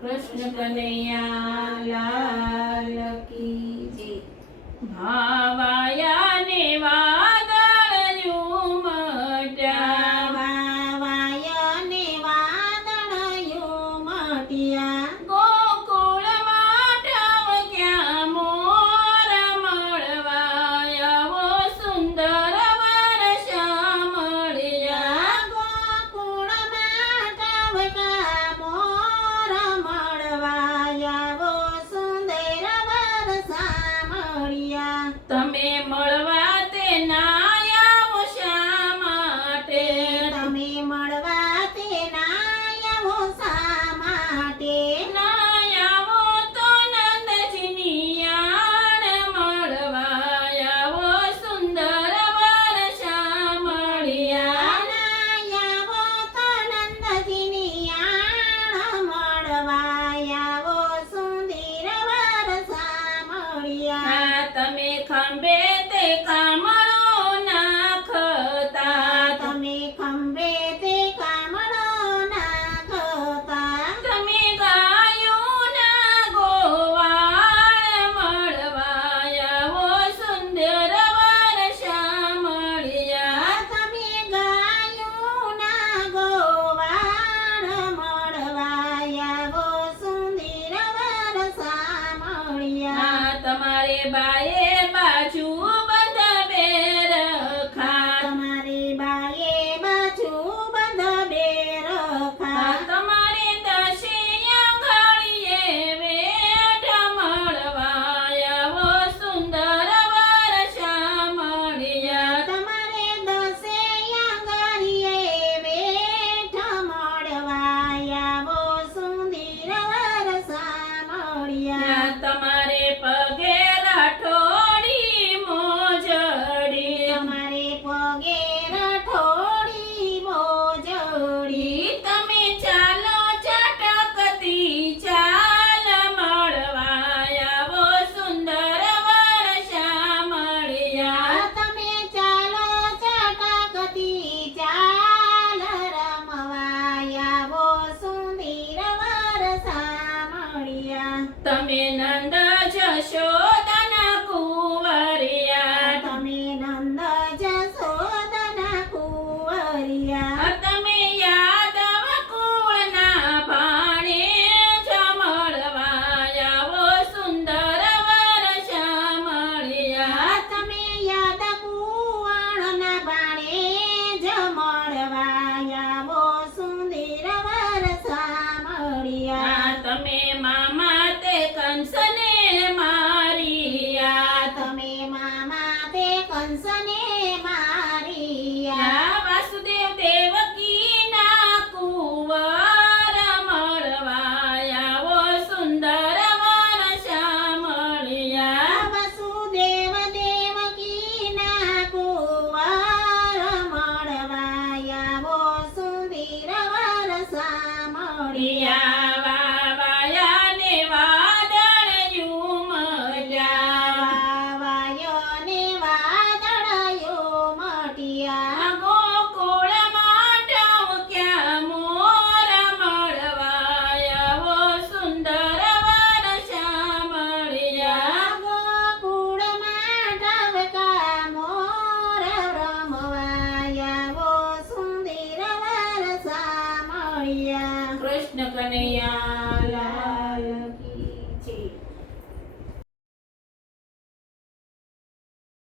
કૃષ્ણ કનૈયા લાલ કી જય. ભાવાયા ને વાદળ ઉમટ્યા, વાવાયા ને વાદળાયો મટ્યા, ગોકુળમાં ઠાવક્યા મોર મળવા આવો સુંદર વર્ષા મળ્યા. ગોકુળમાં ઠાવક્યા મોર મળવા આવો સુંદર વરસા મળ્યા. તમે મળવા તે ના આવો શા માટે? તમે મળવા તે ના આવો શા માટે? ના આવો તો નંદજીની આણ મળવા આવો સુંદર વર્ષા મળ્યા. ના આવો તો નંદજીની આણ મળવા આવો સુંદર વરસા મળ્યા. આ તમે ખંભે તે કામળો નાખતા, તમે ખંભે તે કામળો નાખતા, તમે ગાયોના ગોવાળ મળવા આવો સુંદર વર્ષા મળ્યા. તમે ગાયોના ગોવાળ મળવા આવો સુંદર વરસા મળ્યા. આ તમારે બાએ બાજુ બધા બેરખા, તમારી બાએ બાજુ બધા બેરખા, તમારે દશે આંગળીએ વેઠ મળવા આવો સુંદર વર્ષા મળ્યા. તમારે દસે આંગળીએ વેઠ મળવા આવો સુંદર વરસા મળ્યા. તમારે પગે રાઠોડી મોજડી, તમારે પગે રઠોડી મોજડી, તમે ચાલો ચટકતી ચાલ મળવા આવો સુંદર વર્ષા મળ્યા. તમે ચાલો ચટકતી ચાલ રમવા આવો સુંદર વરસા મળ્યા. તમે નંદ જશોદના કુંવરિયા, તમે નંદ જશોદના કુંવરિયા, તમે યાદવ કુળના ભાણે જમળવા આવો સુંદર વર્ષા મળ્યા. તમે યાદ કુંવરના બાણે જમણવા આવો સુંદર વરસા મળ્યા. તમે મામા તે કંસને માર્યા, તમે મામા તે કંસને માર્યા. વાસુદેવ દેવકીના કુંવર મળવા આવો સુંદર વર્ષા મળ્યા. વસુદેવ દેવકીના કુંવર મળવા આવો સુંદર વરસા મળ્યા. વાવાયા ને વાદળ ઉમટ્યા, વાવાયો ને વાદળાયો મટ્યા. ગોકુળમાં ઠાવક્યા મોર મળવા આવો સુંદર વર્ષા મળ્યા. ગોકુળમાં ઠાવકા મોર રમવા આવો સુંદર વરસા મળ્યા. કૃષ્ણ કનૈયા લાલ